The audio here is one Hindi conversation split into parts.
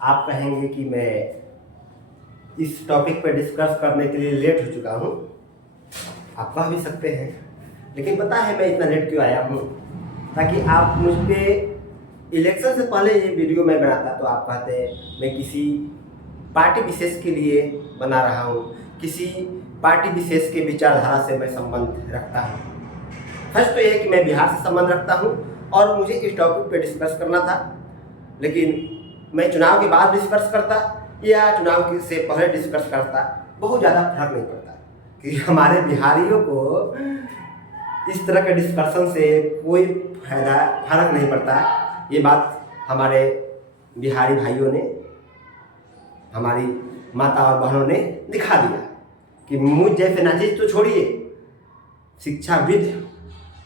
आप कहेंगे कि मैं इस टॉपिक पर डिस्कस करने के लिए लेट हो चुका हूँ। आप कह भी सकते हैं, लेकिन पता है मैं इतना लेट क्यों आया हूँ? ताकि आप मुझ पर इलेक्शन से पहले ये वीडियो मैं बनाता तो आप कहते मैं किसी पार्टी विशेष के लिए बना रहा हूँ, किसी पार्टी विशेष के विचारधारा से मैं संबंध रखता हूँ। सच तो यह है कि मैं बिहार से संबंध रखता हूँ और मुझे इस टॉपिक पर डिस्कस करना था, लेकिन मैं चुनाव के बाद डिस्कस करता या चुनाव से पहले डिस्कस करता, बहुत ज़्यादा फर्क नहीं पड़ता। कि हमारे बिहारियों को इस तरह के डिस्कशन से कोई फर्क नहीं पड़ता। ये बात हमारे बिहारी भाइयों ने, हमारी माता और बहनों ने दिखा दिया कि मुझ जैसे नाचीज तो छोड़िए, शिक्षाविद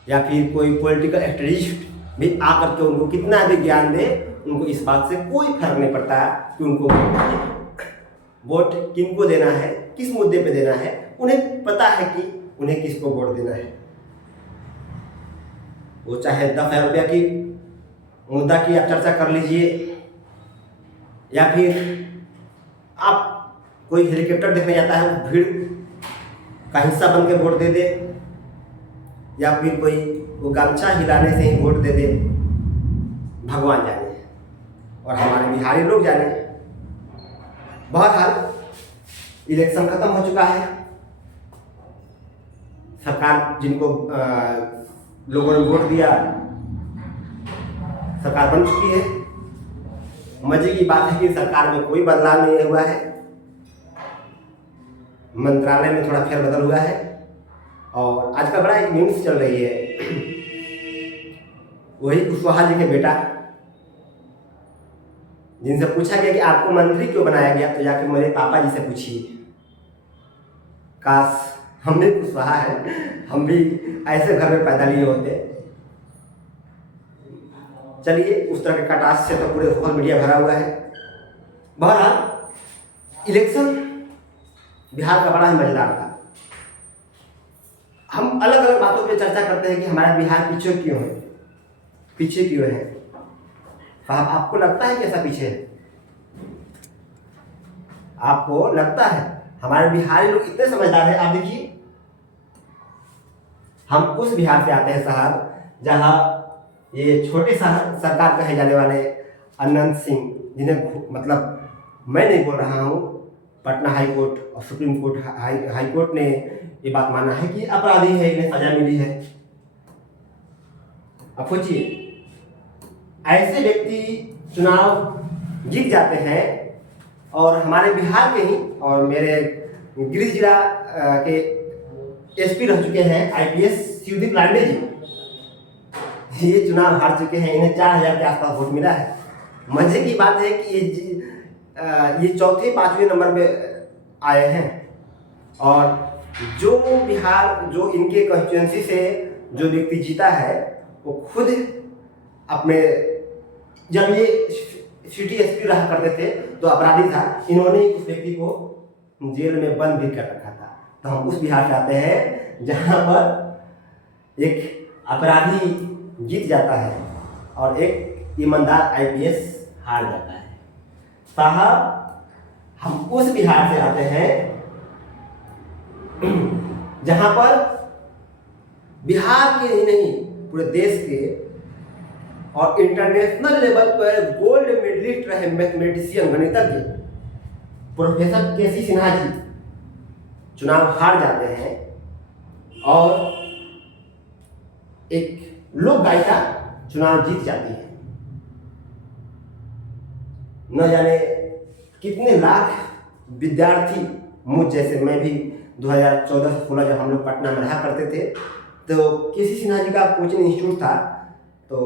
या फिर कोई पॉलिटिकल एक्टिविस्ट भी आकर के उनको कितना भी ज्ञान दे, उनको इस बात से कोई फर्क नहीं पड़ता कि उनको वोट किनको देना है, किस मुद्दे पे देना है। उन्हें पता है कि उन्हें किसको वोट देना है। वो चाहे 10,000 रुपया की मुद्दा की आप चर्चा कर लीजिए, या फिर आप कोई हेलीकॉप्टर देखने जाता है वो भीड़ का हिस्सा बन के वोट दे दे, या फिर कोई वो गमछा हिलाने से ही वोट दे दे, भगवान जाने और हमारे बिहारी लोग जाने। बहरहाल इलेक्शन खत्म हो चुका है। सरकार जिनको लोगों ने वोट दिया, सरकार बन चुकी है। मजे की बात है कि सरकार में कोई बदलाव नहीं हुआ है, मंत्रालय में थोड़ा फेरबदल हुआ है। और आजकल बड़ा एक न्यूज़ चल रही है, वही कुशवाहा जी के बेटा, जिनसे पूछा गया कि आपको मंत्री क्यों बनाया गया, तो जाकर मेरे पापा जी से पूछिए। काश हम भी कुशवाहा है, हम भी ऐसे घर में पैदा लिए होते। चलिए, उस तरह के कटास से तो पूरे सोशल मीडिया भरा हुआ है। बहरहाल इलेक्शन बिहार का बड़ा ही मजेदार था। हम अलग अलग बातों पे चर्चा करते हैं कि हमारा बिहार पीछे क्यों है, पीछे क्यों है। साहब, आपको लगता है कि ऐसा पीछे है? आपको लगता है? हमारे बिहारी लोग इतने समझदार हैं। आप देखिए, हम उस बिहार से आते हैं साहब जहां ये छोटे सरकार कहे जाने वाले अनंत सिंह, जिन्हें मतलब मैं नहीं बोल रहा हूँ, पटना हाई कोर्ट और सुप्रीम कोर्ट हाई कोर्ट ने ये बात माना है कि अपराधी है, इन्हें सजा मिली है। अब सोचिए, ऐसे व्यक्ति चुनाव जीत जाते हैं और हमारे बिहार के ही और मेरे गृह जिला के एसपी रह चुके हैं IPS शिवदीप लांडे जी, ये चुनाव हार चुके हैं। इन्हें 4,000 के आसपास वोट मिला है। मजे की बात है कि ये चौथे 5वें नंबर पे आए हैं। और जो बिहार, जो इनके कॉन्स्टिट्यूंसी से जो व्यक्ति जीता है, वो खुद अपने, जब ये सिटी SP रहा करते थे तो अपराधी था, इन्होंने उस व्यक्ति को जेल में बंद भी कर रखा था। तो हम उस बिहार से आते हैं जहां पर एक अपराधी जीत जाता है और एक ईमानदार IPS हार जाता है। साहब, हम उस बिहार से आते हैं जहां पर बिहार के ही नहीं, पूरे देश के और इंटरनेशनल लेवल पर गोल्ड मेडलिस्ट रहे मैथमेटिशियन, गणितज्ञ प्रोफेसर KC सिन्हा जी चुनाव हार जाते हैं और एक लोक गायिका चुनाव जीत जाती है। न जाने कितने लाख विद्यार्थी, मुझ जैसे, मैं भी 2014-16 जब हम लोग पटना में रहा करते थे, तो KC सिन्हा जी का कोचिंग इंस्टीट्यूट था, तो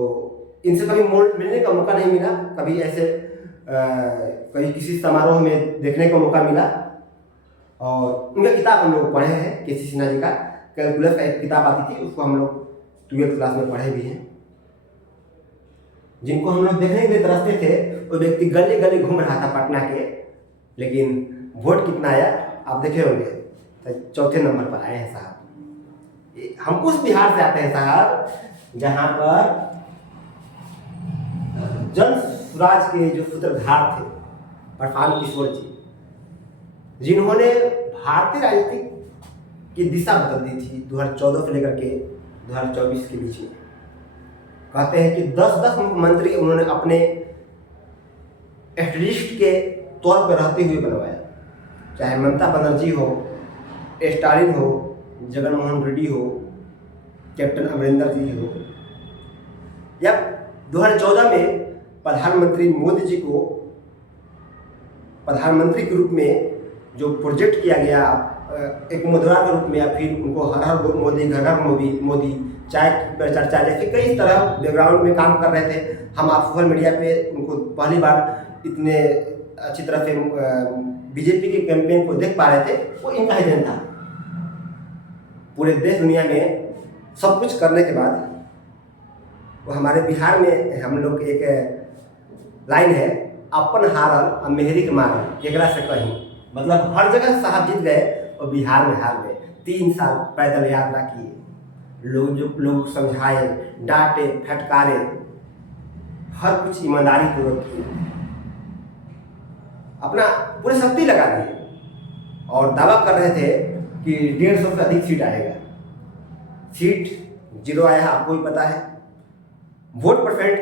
इनसे कभी मिलने का मौका नहीं मिला। कभी ऐसे कभी किसी समारोह में देखने का मौका मिला और उनका किताब हम लोग पढ़े हैं। KC सिन्हा जी का कैलकुलस का एक किताब आती थी, उसको हम लोग 12th क्लास में पढ़े भी हैं। जिनको हम लोग देखने के लिए तरसते थे, वो व्यक्ति गली गली घूम रहा था पटना के, लेकिन वोट कितना आया आप देखे होंगे, तो चौथे नंबर पर आए हैं साहब। हम उस बिहार से आते हैं साहब जहां पर जन स्वराज के जो सूत्रधार थे, प्रशांत किशोर जी, जिन्होंने भारतीय राजनीति की दिशा बदल दी थी 2014 से लेकर के 2024 के बीच में। कहते हैं कि 10-10 मुख्यमंत्री उन्होंने अपने स्टैटिस्ट के तौर पर रहते हुए बनवाया, चाहे ममता बनर्जी हो, स्टालिन हो, जगनमोहन रेड्डी हो, कैप्टन अमरिंदर जी हो, या 2014 में प्रधानमंत्री मोदी जी को प्रधानमंत्री के रूप में जो प्रोजेक्ट किया गया एक मुद्रा के रूप में, या फिर उनको हर हर मोदी घर घर मोदी चाय पर चर्चा जैसे कई तरह बैकग्राउंड में काम कर रहे थे। हम आप सोशल मीडिया पे उनको पहली बार इतने अच्छी तरह से बीजेपी के कैंपेन को देख पा रहे थे। वो इनका ही देन था। पूरे देश दुनिया में सब कुछ करने के बाद वो हमारे बिहार में हम लोग एक लाइन है, अपन हारल और मेहरी के मारल केकरा से कहीं, मतलब हर जगह साहब जीत गए और बिहार में हार गए। 3 साल पैदल यात्रा किए, लोग समझाए, डांटे, फटकारे, हर कुछ ईमानदारी पूर्वक किए, अपना पूरी शक्ति लगा दिए और दावा कर रहे थे कि 150 से अधिक सीट आएगा। सीट 0 आया है, आपको भी पता है। वोट परसेंट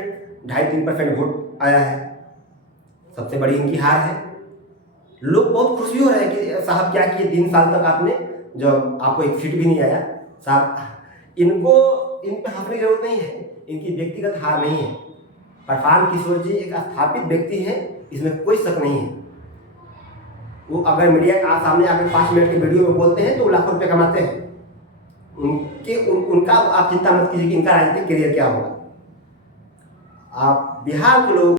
2.5-3% वोट आया है। सबसे बड़ी इनकी हार है। लोग बहुत खुश भी हो रहे हैं कि साहब क्या किए 3 साल तक आपने, जब आपको एक सीट भी नहीं आया। साहब इन पे हंसने की जरूरत नहीं है, इनकी व्यक्तिगत हार नहीं है। प्रशांत किशोर जी एक स्थापित व्यक्ति हैं, इसमें कोई शक नहीं है। वो अगर मीडिया के सामने आकर 5 मिनट की वीडियो में बोलते हैं तो लाखों रुपये कमाते हैं। उनका आप चिंता मत कीजिए कि इनका राजनीतिक करियर क्या होगा। आप बिहार के लोग